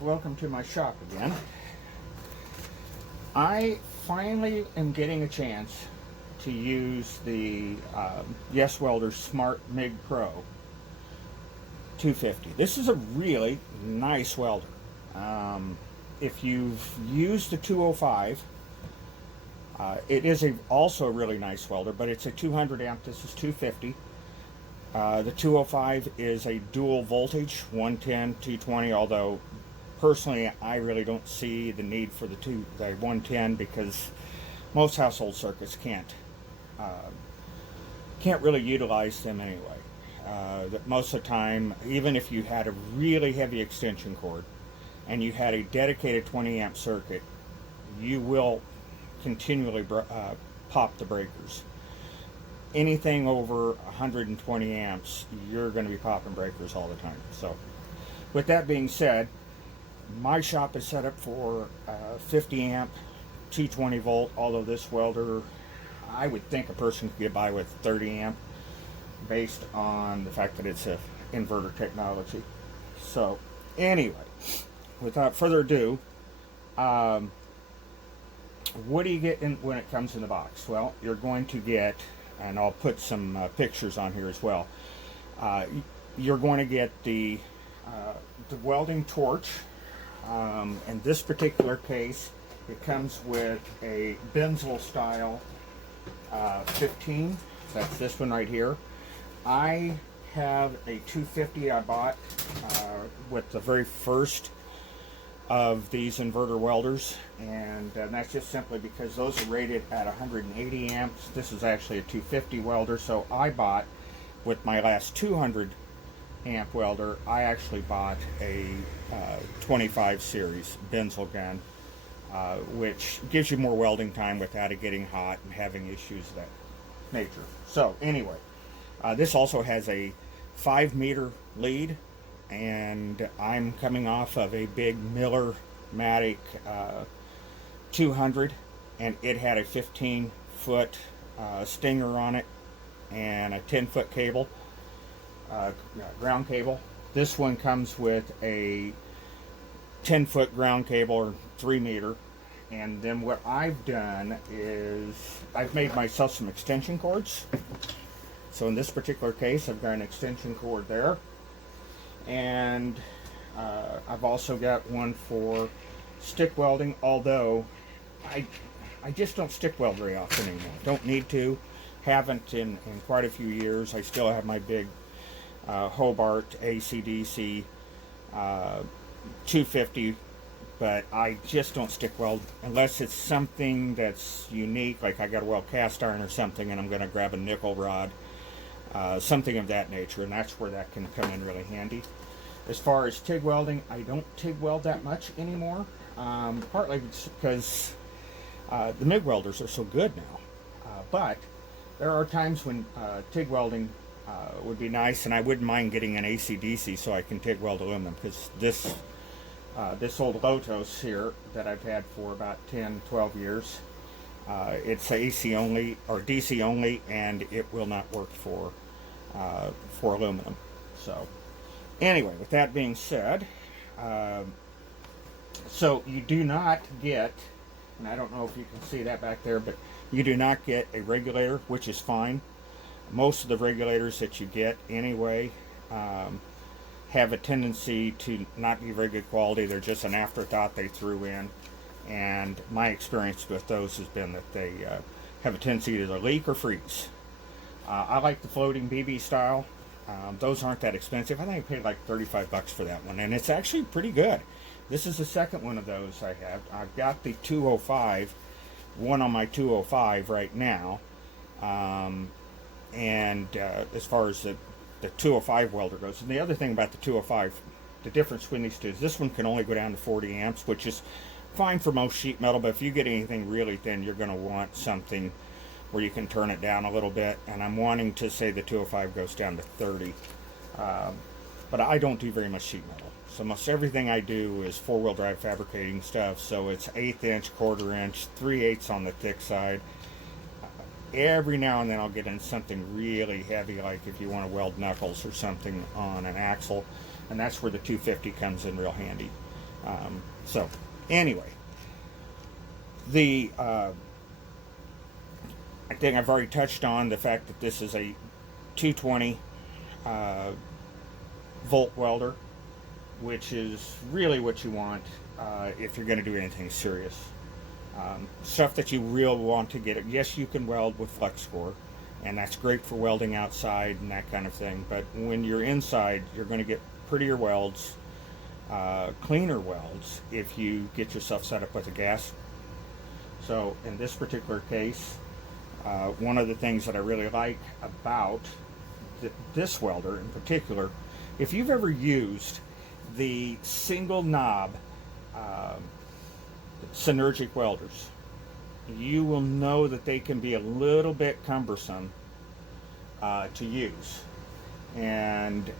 welcome to my shop again. I finally am getting a chance to use the Yeswelder Smart MIG-Pro 250. This is a really nice welder. If you've used the 205, it is also a really nice welder, but it's a 200 amp. This is 250. The 205 is a dual voltage, 110, 220, although personally I really don't see the need for the 110 because most household circuits can't really utilize them anyway. Most of the time, even if you had a really heavy extension cord and you had a dedicated 20 amp circuit, you will continually pop the breakers. Anything over 120 amps, you're going to be popping breakers all the time. So with that being said, my shop is set up for 50 amp 220 volt, although this welder, I would think a person could get by with 30 amp based on the fact that it's a inverter technology. So anyway, without further ado, what do you get when it comes in the box? Well, you're going to get, and I'll put some pictures on here as well. You're going to get the welding torch. In this particular case, it comes with a Benzol style 15. That's this one right here. I have a 250 I bought with the very first of these inverter welders, and that's just simply because those are rated at 180 amps. This is actually a 250 welder, so I bought, with my last 200 amp welder, I actually bought a 25 series Benzol gun, which gives you more welding time without it getting hot and having issues of that nature. So anyway, this also has a 5-meter lead, and I'm coming off of a big Miller-Matic 200, and it had a 15-foot stinger on it and a 10-foot cable, ground cable. This one comes with a 10-foot ground cable, or 3-meter. And then what I've done is I've made myself some extension cords. So in this particular case, I've got an extension cord there. And I've also got one for stick welding, although I just don't stick weld very often anymore. Don't need to. Haven't in quite a few years. I still have my big Hobart AC/DC 250, but I just don't stick weld unless it's something that's unique, like I got to weld cast iron or something and I'm going to grab a nickel rod. Something of that nature, and that's where that can come in really handy. As far as TIG welding, I don't TIG weld that much anymore, partly because the MIG welders are so good now, but there are times when TIG welding would be nice, and I wouldn't mind getting an AC/DC so I can TIG weld aluminum, because this old Lotus here that I've had for about 10-12 years, it's AC only or DC only, and it will not work for aluminum. So anyway, with that being said, so you do not get, and I don't know if you can see that back there, but you do not get a regulator, which is fine. Most of the regulators that you get anyway have a tendency to not be very good quality. They're just an afterthought they threw in, and my experience with those has been that they have a tendency to either leak or freeze. I like the floating BB style. Those aren't that expensive. I think I paid like 35 bucks for that one, and it's actually pretty good. This is the second one of those I have. I've got the 205, one on my 205 right now, and as far as the 205 welder goes. And the other thing about the 205, the difference between these two is this one can only go down to 40 amps, which is fine for most sheet metal, but if you get anything really thin, you're going to want something where you can turn it down a little bit, and I'm wanting to say the 205 goes down to 30. But I don't do very much sheet metal, so most everything I do is 4-wheel drive fabricating stuff, so it's 1/8 inch, 1/4 inch, 3/8 on the thick side. Every now and then I'll get in something really heavy, like if you want to weld knuckles or something on an axle, and that's where the 250 comes in real handy. So anyway, the I think I've already touched on the fact that this is a 220 volt welder, which is really what you want if you're going to do anything serious. Stuff that you really want to get. Yes, you can weld with flux core, and that's great for welding outside and that kind of thing. But when you're inside, you're going to get prettier welds, cleaner welds, if you get yourself set up with a gas. So in this particular case, one of the things that I really like about this welder in particular, if you've ever used the single knob Synergic welders, you will know that they can be a little bit cumbersome to use and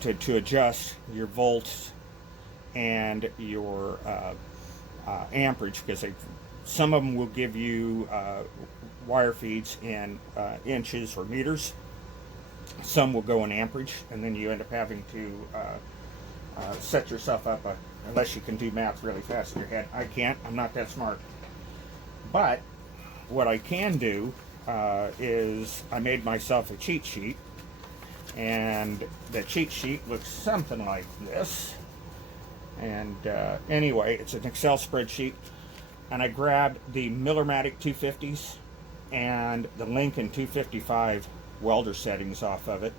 to adjust your volts and your amperage, because some of them will give you wire feeds in inches or meters. Some will go in amperage, and then you end up having to set yourself up unless you can do math really fast in your head. I can't. I'm not that smart. But what I can do is I made myself a cheat sheet, and the cheat sheet looks something like this. And anyway, it's an Excel spreadsheet, and I grabbed the Millermatic 250s and the Lincoln 255 welder settings off of it,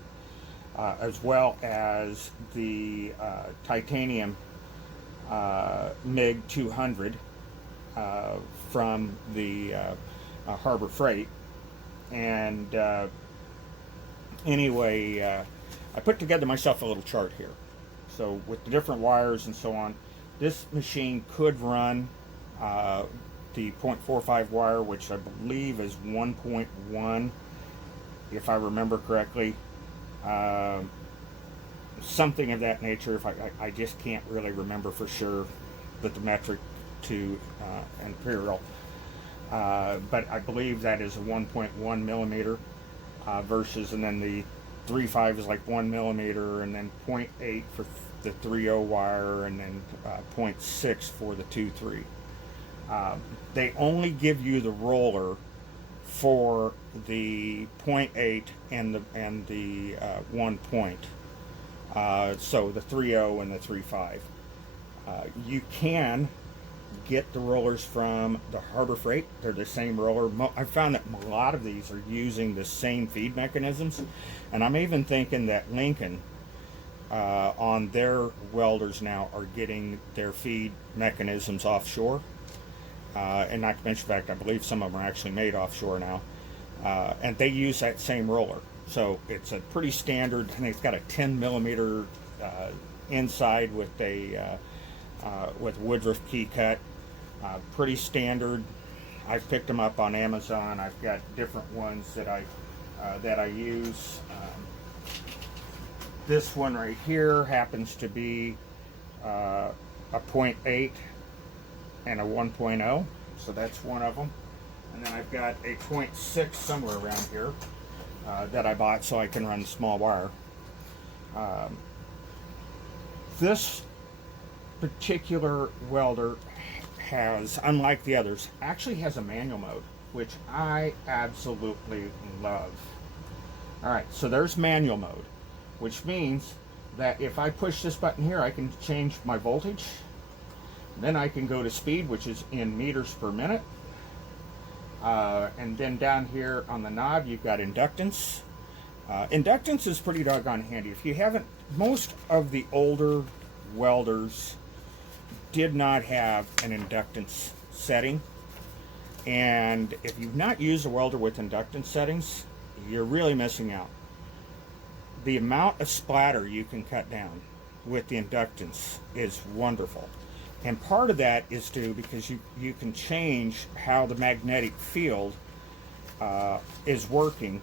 as well as the titanium MIG-200 from the Harbor Freight. And anyway, I put together myself a little chart here. So with the different wires and so on, this machine could run the 0.45 wire, which I believe is 1.1, if I remember correctly. Something of that nature. If I just can't really remember for sure, but the metric to imperial. But I believe that is a 1.1 millimeter versus, and then the 3.5 is like 1 millimeter, and then 0.8 for the 3.0 wire, and then 0.6 for the 2.3. They only give you the roller for the 0.8 and the 1 point. So the 3.0 and the 3.5. You can get the rollers from the Harbor Freight. They're the same roller. I found that a lot of these are using the same feed mechanisms, and I'm even thinking that Lincoln on their welders now are getting their feed mechanisms offshore. And not to mention the fact, I believe some of them are actually made offshore now, and they use that same roller. So it's a pretty standard, and it's got a 10 millimeter inside with a with Woodruff key cut. Pretty standard. I've picked them up on Amazon. I've got different ones that I use. This one right here happens to be a 0.8 and a 1.0, so that's one of them. And then I've got a 0.6 somewhere around here that I bought so I can run small wire. This particular welder has, unlike the others, actually has a manual mode, which I absolutely love. Alright, so there's manual mode, which means that if I push this button here, I can change my voltage. Then I can go to speed, which is in meters per minute. And then down here on the knob, you've got inductance. Inductance is pretty doggone handy. If you haven't, most of the older welders did not have an inductance setting. And if you've not used a welder with inductance settings, you're really missing out. The amount of splatter you can cut down with the inductance is wonderful. And part of that is because you can change how the magnetic field is working,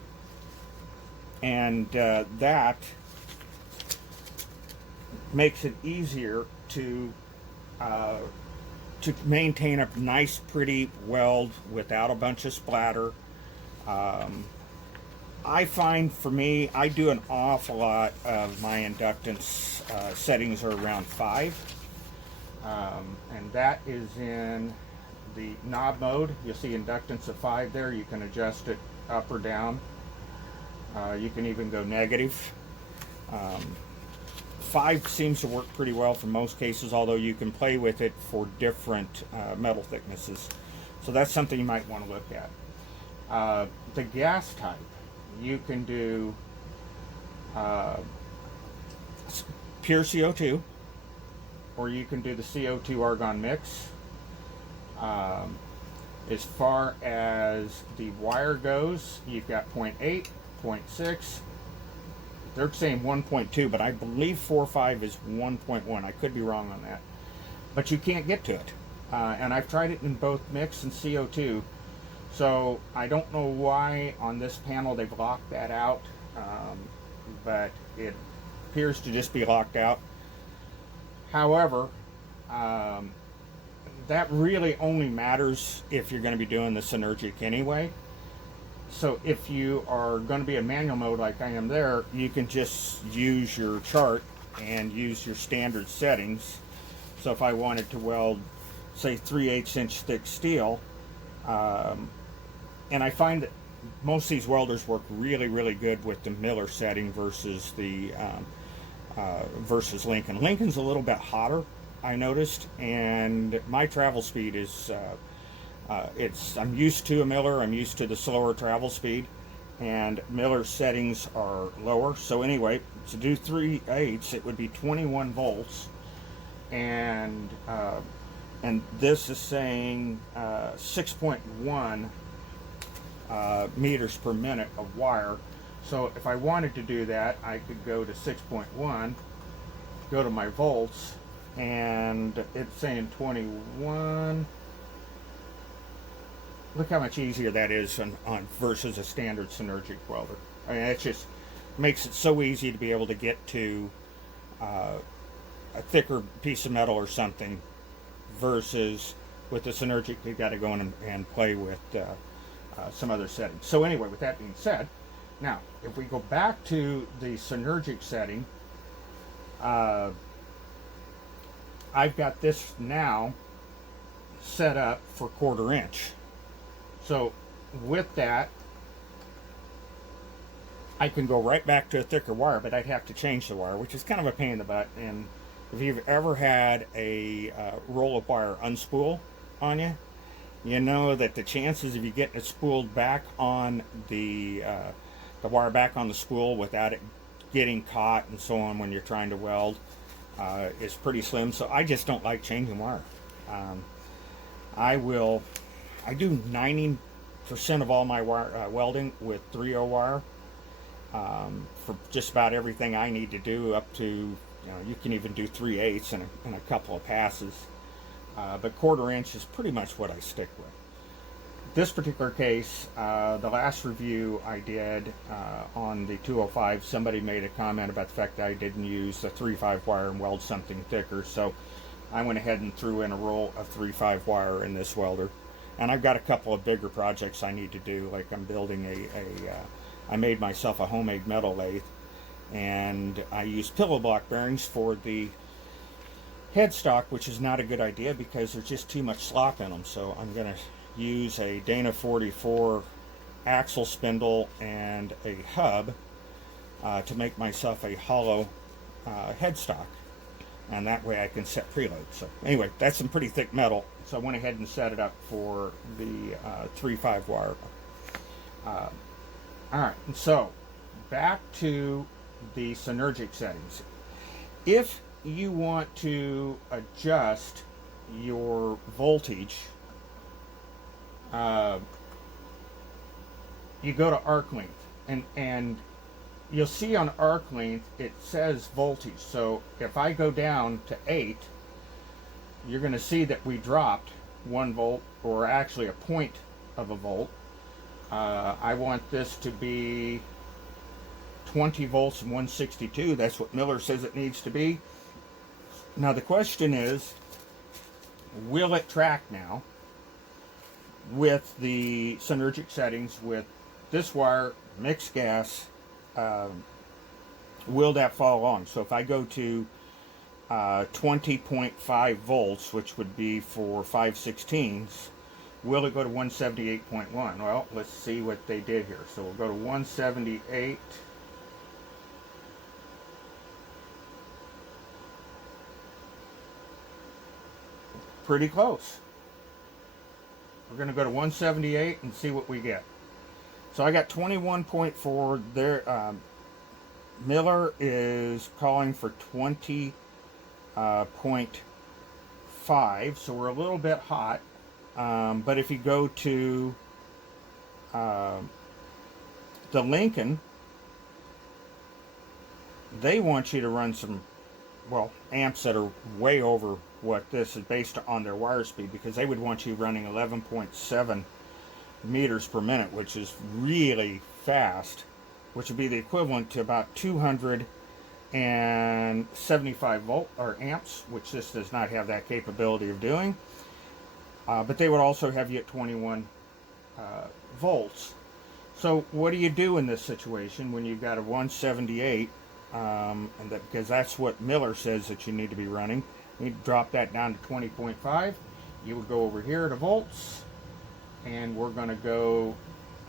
and that makes it easier to maintain a nice, pretty weld without a bunch of splatter. I find, for me, I do an awful lot of my inductance settings are around 5. and that is in the knob mode. You'll see inductance of 5 there. You can adjust it up or down. You can even go negative. 5 seems to work pretty well for most cases, although you can play with it for different metal thicknesses. So that's something you might want to look at. The gas type, you can do pure CO2, or you can do the CO2 argon mix. As far as the wire goes, you've got 0.8, 0.6. They're saying 1.2, but I believe 4.5 is 1.1. I could be wrong on that. But you can't get to it. And I've tried it in both mix and CO2. So I don't know why on this panel they've locked that out. But it appears to just be locked out. However, that really only matters if you're going to be doing the Synergic anyway. So if you are going to be in manual mode like I am there, you can just use your chart and use your standard settings. So if I wanted to weld, say, 3/8 inch thick steel, and I find that most of these welders work really, really good with the Miller setting versus the versus Lincoln. Lincoln's a little bit hotter, I noticed, and my travel speed is I'm used to a Miller. I'm used to the slower travel speed, and Miller's settings are lower. So anyway, to do 3/8, it would be 21 volts, and this is saying 6.1 meters per minute of wire. So if I wanted to do that, I could go to 6.1, go to my volts, and it's saying 21. Look how much easier that is on versus a standard Synergic welder. I mean, it just makes it so easy to be able to get to a thicker piece of metal or something, versus with the Synergic you've got to go in and play with some other settings. So anyway, with that being said, now if we go back to the Synergic setting, I've got this now set up for 1/4 inch. So with that, I can go right back to a thicker wire, but I'd have to change the wire, which is kind of a pain in the butt. And if you've ever had a roll of wire unspool on you, you know that the chances of you getting it spooled back on the wire back on the spool without it getting caught and so on when you're trying to weld is pretty slim. So I just don't like changing wire. I do 90% of all my wire, welding with 3/0 wire for just about everything I need to do, up to, you can even do 3/8 in a couple of passes. But 1/4 inch is pretty much what I stick with. This particular case, the last review I did on the 205, somebody made a comment about the fact that I didn't use a 3/5 wire and weld something thicker. So I went ahead and threw in a roll of 3/5 wire in this welder. And I've got a couple of bigger projects I need to do, like I'm building I made myself a homemade metal lathe, and I use pillow block bearings for the headstock, which is not a good idea because there's just too much slop in them. So I'm going to use a Dana 44 axle spindle and a hub to make myself a hollow headstock, and that way I can set preload. So anyway, that's some pretty thick metal. So I went ahead and set it up for the 3/5 wire. Alright, and so back to the Synergic settings. If you want to adjust your voltage, you go to arc length, and you'll see on arc length it says voltage. So if I go down to 8, you're going to see that we dropped 1 volt, or actually a point of a volt. I want this to be 20 volts and 162. That's what Miller says it needs to be. Now the question is, will it track now with the Synergic settings with this wire, mixed gas? Will that follow along? So if I go to 20.5 volts, which would be for 5/16. Will it go to 178.1? Well, let's see what they did here. So we'll go to 178. Pretty close. We're going to go to 178 and see what we get. So I got 21.4 there. Miller is calling for 20.5, so we're a little bit hot. But if you go to the Lincoln, they want you to run some, well, amps that are way over what this is based on their wire speed, because they would want you running 11.7 meters per minute, which is really fast, which would be the equivalent to about 275 volt or amps, which this does not have that capability of doing. But they would also have you at 21 volts. So what do you do in this situation when you've got a 178, because that's what Miller says that you need to be running? You need to drop that down to 20.5. You would go over here to volts, and we're going to go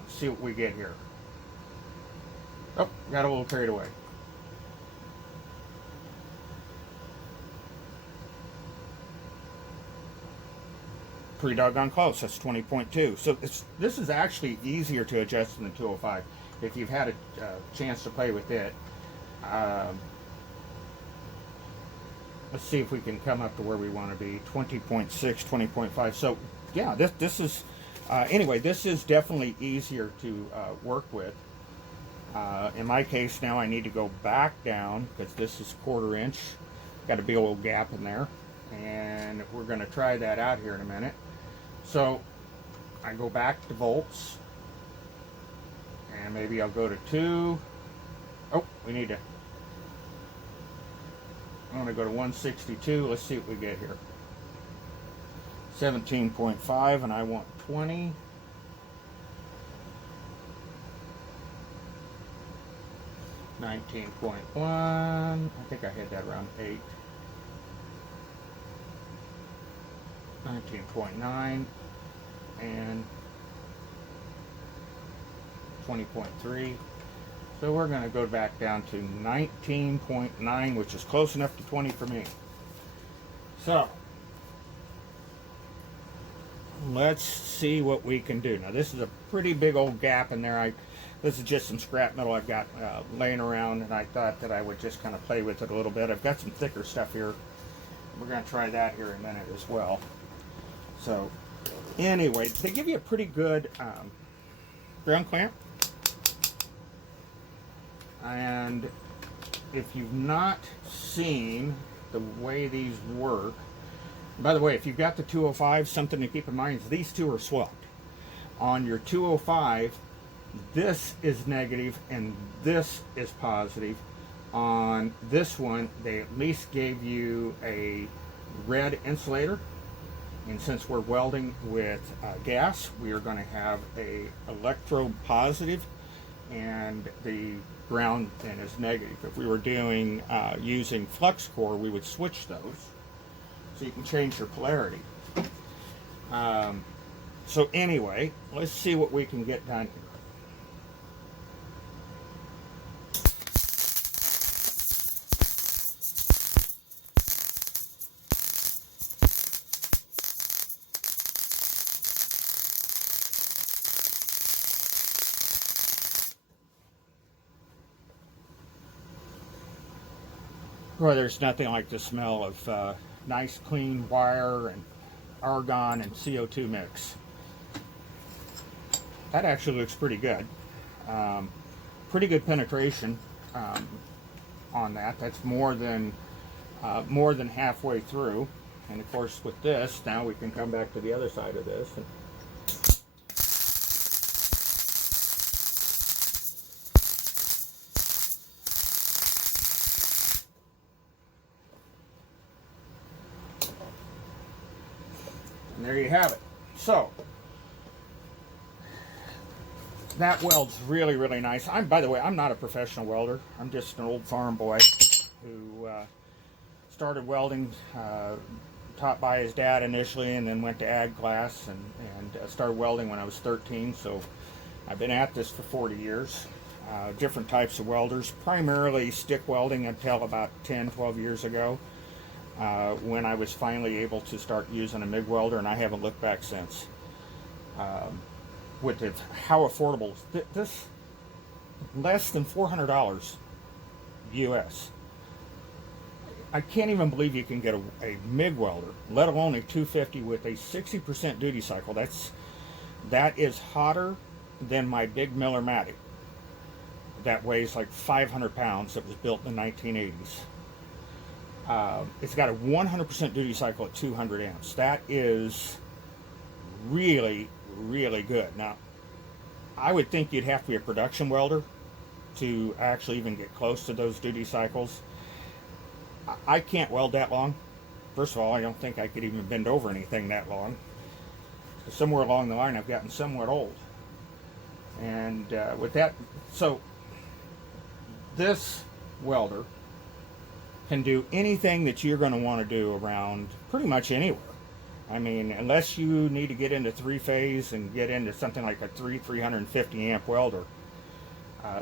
see what we get here. Oh, got a little carried away. Pretty doggone close. That's 20.2. So this is actually easier to adjust than the 205 if you've had a chance to play with it. Let's see if we can come up to where we want to be. 20.6, 20.5. So yeah, this is anyway, this is definitely easier to work with. In my case now, I need to go back down because this is 1/4 inch. Got a big old gap in there, and we're going to try that out here in a minute. So I go back to volts, and maybe I'll go to 2. Oh, we need to. I'm going to go to 162. Let's see what we get here. 17.5, and I want 20. 19.1. I think I had that around 8. 19.9 and 20.3. So we're going to go back down to 19.9, which is close enough to 20 for me. So let's see what we can do. Now this is a pretty big old gap in there. This is just some scrap metal I've got laying around, and I thought that I would just kind of play with it a little bit. I've got some thicker stuff here. We're going to try that here in a minute as well. So anyway, they give you a pretty good ground clamp. And if you've not seen the way these work, by the way, if you've got the 205, something to keep in mind is these two are swapped. On your 205, this is negative and this is positive. On this one, they at least gave you a red insulator, and since we're welding with gas, we are going to have a electrode positive, and the ground then is negative. If we were doing using flux core, we would switch those, so you can change your polarity. So anyway, let's see what we can get done here. Boy, there's nothing like the smell of nice clean wire and argon and CO2 mix. That actually looks pretty good. Pretty good penetration on that. That's more than halfway through. And of course, with this, now we can come back to the other side of this. And there you have it. So that welds really, really nice. By the way, I'm not a professional welder. I'm just an old farm boy who started welding, taught by his dad initially, and then went to ag class and started welding when I was 13. So I've been at this for 40 years. Different types of welders, primarily stick welding until about 10, 12 years ago, when I was finally able to start using a MIG welder, and I haven't looked back since. With how affordable this, less than $400 US. I can't even believe you can get a MIG welder, let alone a 250 with a 60% duty cycle. That is hotter than my big Miller-Matic that weighs like 500 pounds, that was built in the 1980s. It's got a 100% duty cycle at 200 amps. That is really, really good. Now, I would think you'd have to be a production welder to actually even get close to those duty cycles. I can't weld that long. First of all, I don't think I could even bend over anything that long. Somewhere along the line, I've gotten somewhat old. And with that, so this welder can do anything that you're going to want to do around pretty much anywhere. I mean, unless you need to get into three-phase and get into something like a 350 amp welder,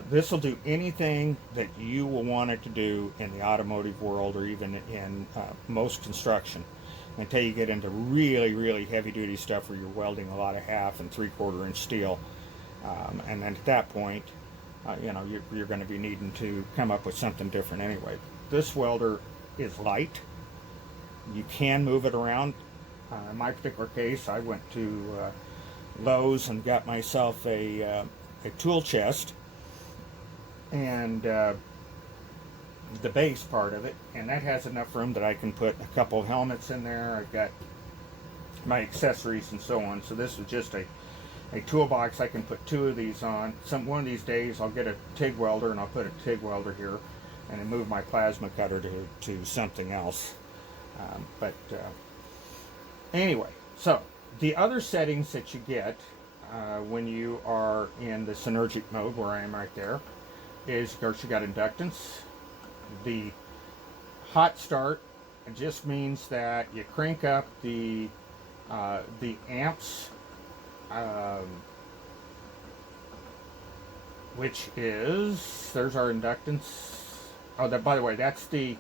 this will do anything that you will want it to do in the automotive world, or even in most construction, until you get into really, really heavy-duty stuff where you're welding a lot of 1/2 and 3/4 inch steel. And then at that point, you know, you're going to be needing to come up with something different anyway. This welder is light. You can move it around. In my particular case, I went to Lowe's and got myself a tool chest and the base part of it, and that has enough room that I can put a couple helmets in there. I've got my accessories and so on. So this is just a toolbox. I can put 2 of these on. One of these days I'll get a TIG welder and I'll put a TIG welder here and then move my plasma cutter to something else. Anyway, so the other settings that you get when you are in the Synergic mode, where I am right there, is, of course, you got inductance. The hot start just means that you crank up the amps, which is, there's our inductance. Oh, that, by the way, that's the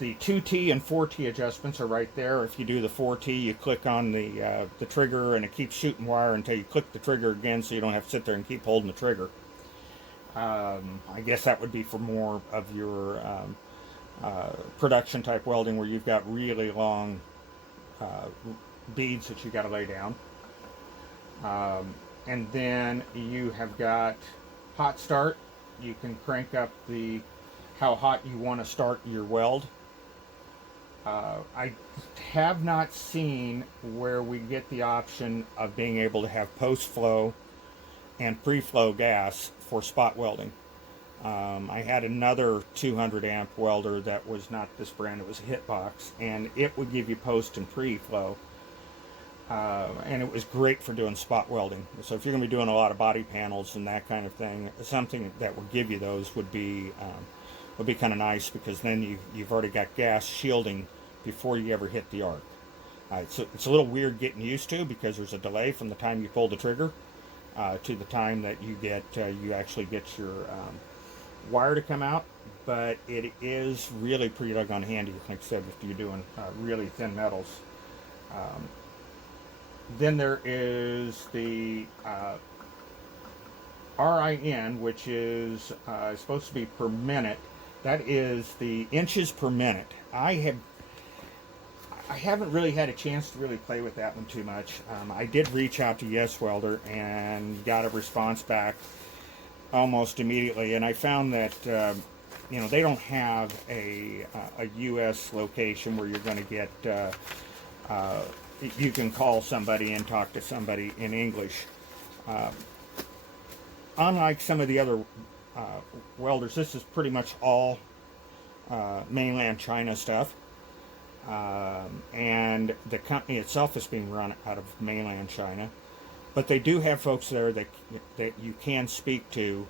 2T and 4T adjustments are right there. If you do the 4T, you click on the trigger and it keeps shooting wire until you click the trigger again, so you don't have to sit there and keep holding the trigger. I guess that would be for more of your production type welding, where you've got really long beads that you got to lay down. And then you have got hot start. You can crank up how hot you want to start your weld. I have not seen where we get the option of being able to have post-flow and pre-flow gas for spot welding. I had another 200 amp welder that was not this brand, it was a Hitbox, and it would give you post and pre-flow. And it was great for doing spot welding. So if you're going to be doing a lot of body panels and that kind of thing, something that would give you those would be kind of nice, because then you've already got gas shielding before you ever hit the arc. It's a little weird getting used to, because there's a delay from the time you pull the trigger to the time that you actually get your wire to come out. But it is really pretty doggone handy, like I said, if you're doing really thin metals. Then there is the RIN, which is supposed to be per minute. That is the inches per minute. I haven't really had a chance to really play with that one too much. I did reach out to Yeswelder and got a response back almost immediately, and I found that you know, they don't have a U.S. location where you're going to get you can call somebody and talk to somebody in English. Unlike some of the other welders, this is pretty much all mainland China stuff. And the company itself is being run out of mainland China. But they do have folks there that you can speak to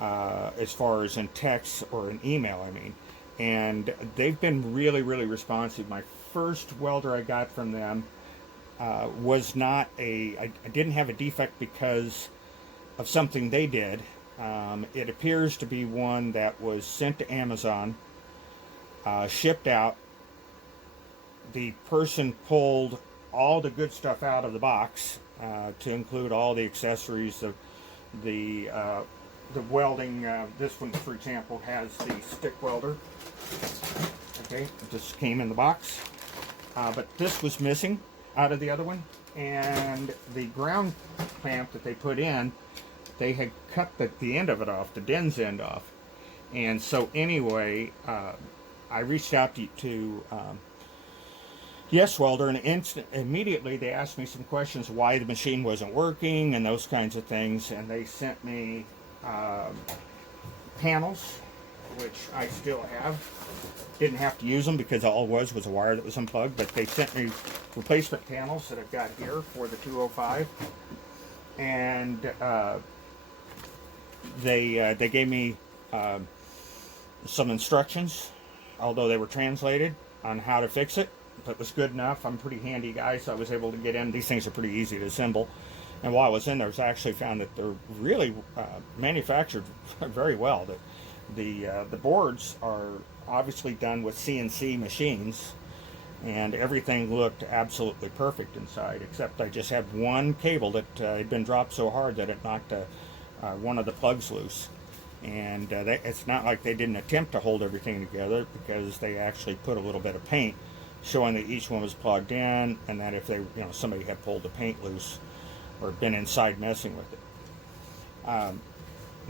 as far as in text or an email, I mean. and they've been really, really responsive. My first welder I got from them was not I didn't have a defect because of something they did. It appears to be one that was sent to Amazon, shipped out. The person pulled all the good stuff out of the box, to include all the accessories, the welding. This one, for example, has the stick welder. Okay, it just came in the box, but this was missing out of the other one, and the ground clamp that they put in, they had cut the end of it off, the den's end off. And so anyway, I reached out to Yeswelder, and immediately they asked me some questions why the machine wasn't working and those kinds of things, and they sent me panels, which I still have. Didn't have to use them because all it was a wire that was unplugged, but they sent me replacement panels that I've got here for the 205, and they gave me some instructions, although they were translated, on how to fix it. That was good enough. I'm a pretty handy guy, so I was able to get in. These things are pretty easy to assemble. And while I was in there, I actually found that they're really manufactured very well. The boards are obviously done with CNC machines, and everything looked absolutely perfect inside, except I just had one cable that had been dropped so hard that it knocked one of the plugs loose. And it's not like they didn't attempt to hold everything together, because they actually put a little bit of paint showing that each one was plugged in, and that if they, somebody had pulled the paint loose or been inside messing with it.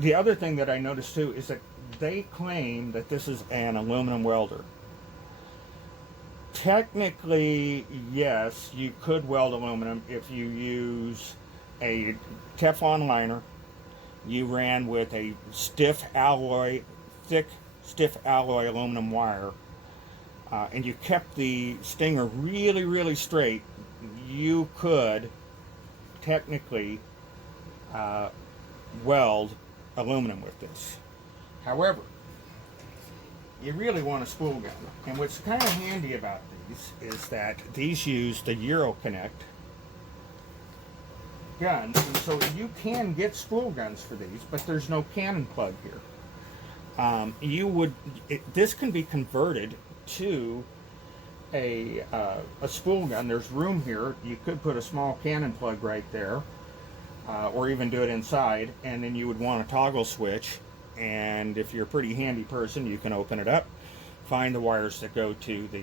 The other thing that I noticed too is that they claim that this is an aluminum welder. Technically, yes, you could weld aluminum if you use a Teflon liner. You ran with a thick, stiff alloy aluminum wire, and you kept the stinger really, really straight. You could technically weld aluminum with this. However, you really want a spool gun. And what's kind of handy about these is that these use the Euro Connect guns, and so you can get spool guns for these, but there's no cannon plug here. This can be converted to a spool gun. There's room here. You could put a small cannon plug right there, or even do it inside, and then you would want a toggle switch. And if you're a pretty handy person, you can open it up, find the wires that go to the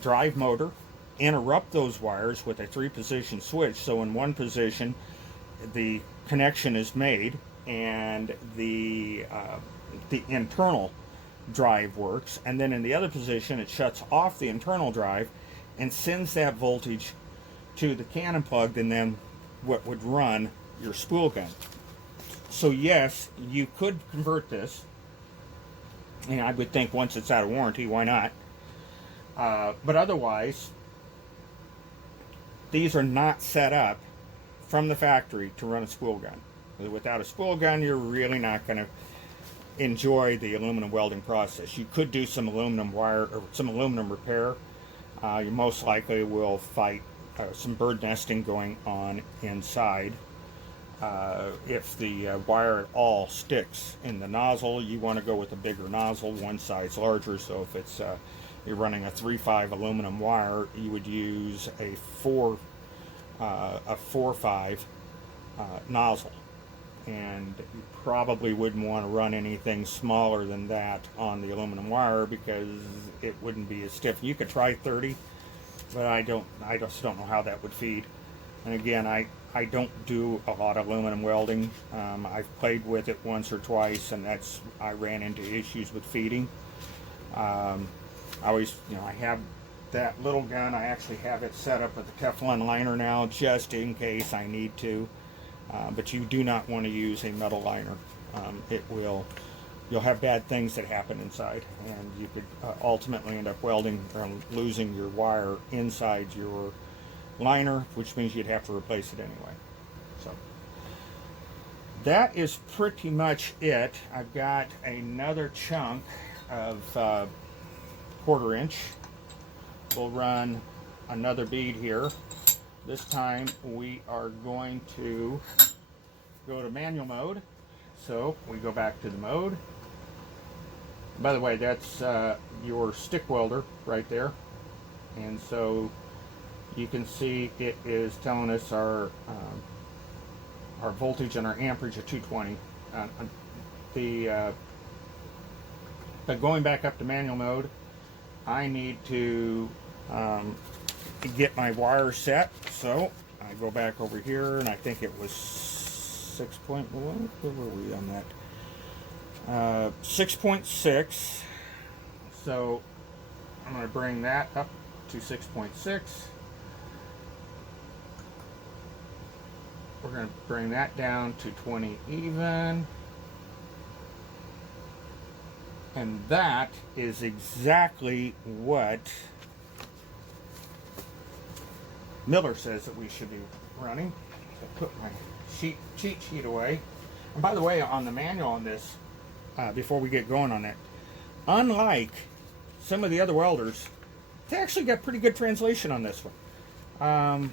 drive motor, interrupt those wires with a 3-position switch. So in one position, the connection is made, and the internal drive works, and then in the other position, it shuts off the internal drive and sends that voltage to the cannon plug, and then what would run your spool gun. So yes, you could convert this, and I would think once it's out of warranty, why not? But otherwise, these are not set up from the factory to run a spool gun. Without a spool gun, you're really not going to enjoy the aluminum welding process. You could do some aluminum wire or some aluminum repair. You most likely will fight some bird nesting going on inside. If the wire at all sticks in the nozzle, you want to go with a bigger nozzle, one size larger. So if it's you're running a 3/5 aluminum wire, you would use a 4/5 nozzle, and you probably wouldn't want to run anything smaller than that on the aluminum wire, because it wouldn't be as stiff. You could try 30, but I just don't know how that would feed. And again, I don't do a lot of aluminum welding. I've played with it once or twice, and I ran into issues with feeding. I have that little gun. I actually have it set up with a Teflon liner now, just in case I need to. But you do not want to use a metal liner. You'll have bad things that happen inside, and you could ultimately end up welding or losing your wire inside your liner, which means you'd have to replace it anyway. So that is pretty much it. I've got another chunk of 1/4 inch. We'll run another bead here. This time we are going to go to manual mode. So we go back to the mode. By the way, that's your stick welder right there. And so you can see it is telling us our voltage and our amperage at 220. But going back up to manual mode, I need to get my wire set. So I go back over here, and I think it was 6.1. Where were we on that? 6.6. So I'm going to bring that up to 6.6. We're going to bring that down to 20 even. And that is exactly what Miller says that we should be running. I'll put my cheat sheet away. And by the way, on the manual on this, before we get going on it, unlike some of the other welders, they actually got pretty good translation on this one.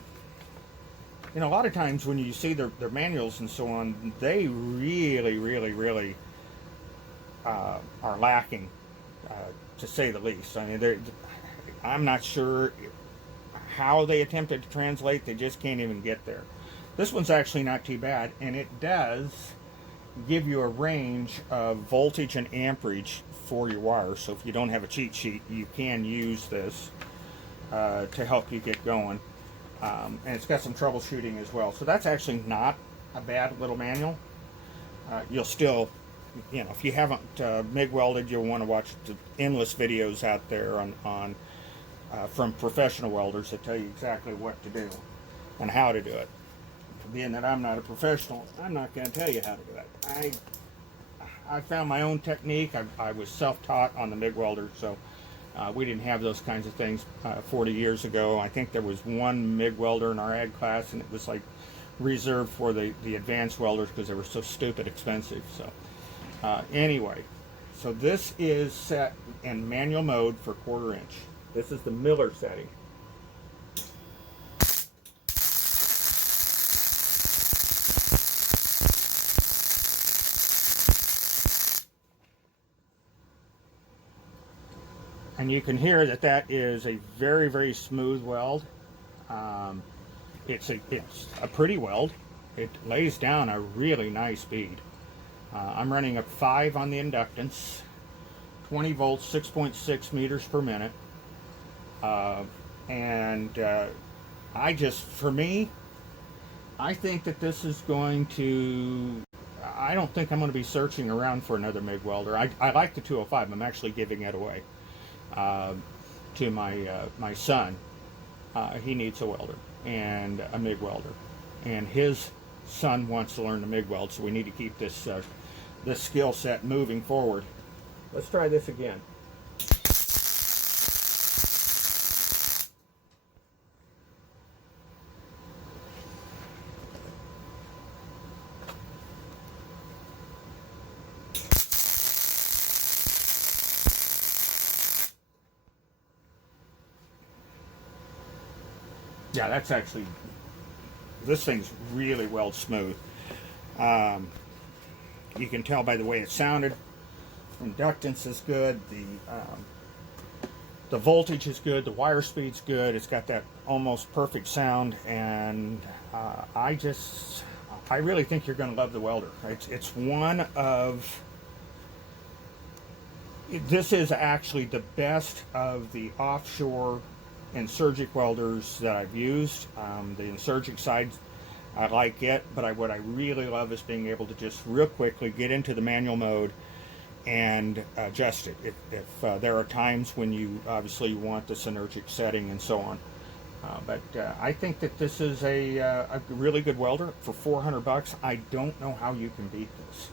You know, a lot of times when you see their manuals and so on, they really are lacking, to say the least. I mean, I'm not sure how they attempted to translate. They just can't even get there. This one's actually not too bad, and it does give you a range of voltage and amperage for your wire. So if you don't have a cheat sheet, you can use this to help you get going. And it's got some troubleshooting as well. So that's actually not a bad little manual. You'll still, you know, if you haven't MIG welded, you'll want to watch the endless videos out there on from professional welders that tell you exactly what to do and how to do it. Being that I'm not a professional, I'm not going to tell you how to do it. I found my own technique. I was self-taught on the MIG welder, so we didn't have those kinds of things 40 years ago. I think there was one MIG welder in our ag class, and it was like reserved for the advanced welders because they were so stupid expensive. So anyway, so this is set in manual mode for 1/4 inch. This is the Miller setting. And you can hear that that is a very smooth weld. It's a pretty weld. It lays down a really nice bead. I'm running a 5 on the inductance, 20 volts, 6.6 meters per minute. For me, I think that this is going to, I don't think I'm going to be searching around for another MIG welder. I like the 205. I'm actually giving it away to my son. He needs a welder and a MIG welder, and his son wants to learn the MIG weld, so we need to keep this skill set moving forward. Let's try this again. Yeah, that's actually, this thing's really weld smooth. You can tell by the way it sounded. Inductance is good. The voltage is good. The wire speed's good. It's got that almost perfect sound, and I really think you're going to love the welder. It's one of, this is actually the best of the offshore and Synergic welders that I've used. The Synergic side, I like it, but what I really love is being able to just real quickly get into the manual mode and adjust it. If there are times when you obviously want the Synergic setting and so on. But I think that this is a really good welder for $400. I don't know how you can beat this.